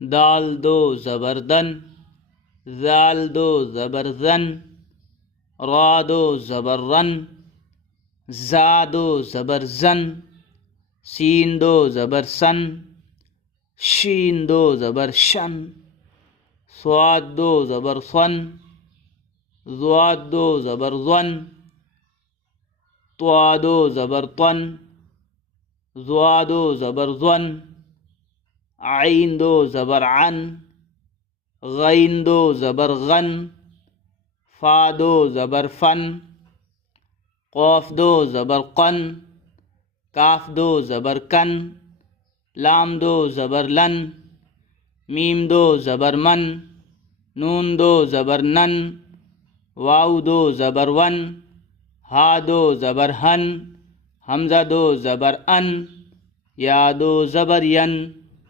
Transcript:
दाल दो ज़बरदन, ज़ाल दो ज़बरज़न, रा दो ज़बररन, ज़ा दो ज़बरज़न, सीन दो ज़बरसन, शीन दो ज़बरशन, स्वाद दो ज़बरसन, ज़्वाद दो ज़बरज़न, त्वा दो ज़बरतन, ज़्वा दो ज़बरज़न, आइन दो ज़बरअन, गैन दो ज़बरगन, फ़ा दो ज़बरफ़न, क़ाफ़ दो ज़बरक़न, काफ दो ज़बरकन, लाम दो ज़बरलन, मीम दो ज़बरमन, नून दो ज़बरनन, वाव दो ज़बरवन, हा दो ज़बरहन, हमज़ा दो ज़बरअन, या दो ज़बरयन।